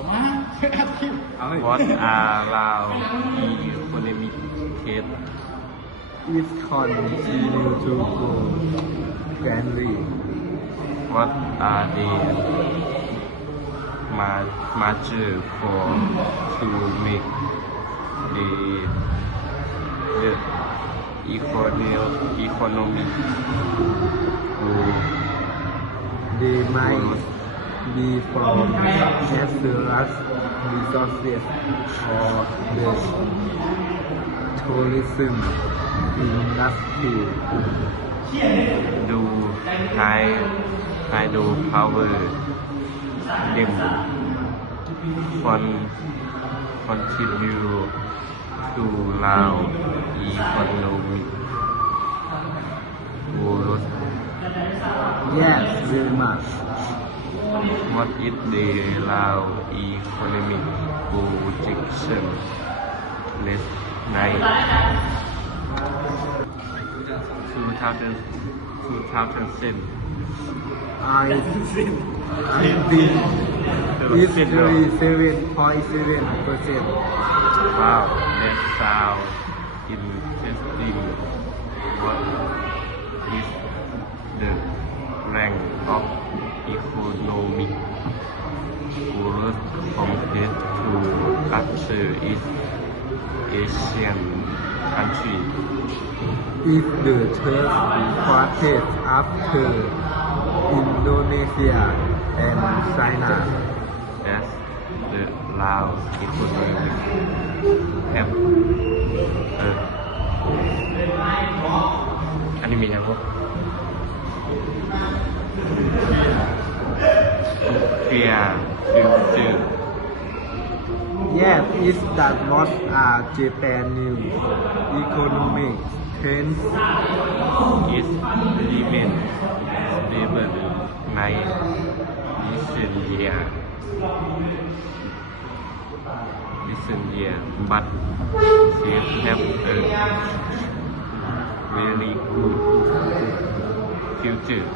What are Lao economic threats? If continue to grow grandly, What are the measures for to make the economy grow? they might be from natural resources or the tourism industry. Do hydropower dam contribute to Lao economic growth? Yes, very much. What is the Lao economic projection next 2010? I think it's 37.7%. Wow, that sounds interesting. What is the rank of economic growth compared to other East Asian countries? If the third quartet after Indonesia and China. That's the Lao economic have อันนี้มีนะพวก Fear future. Yes, it's that what are Japan new economic trends. It remains stable in recent year, but it have a very good future.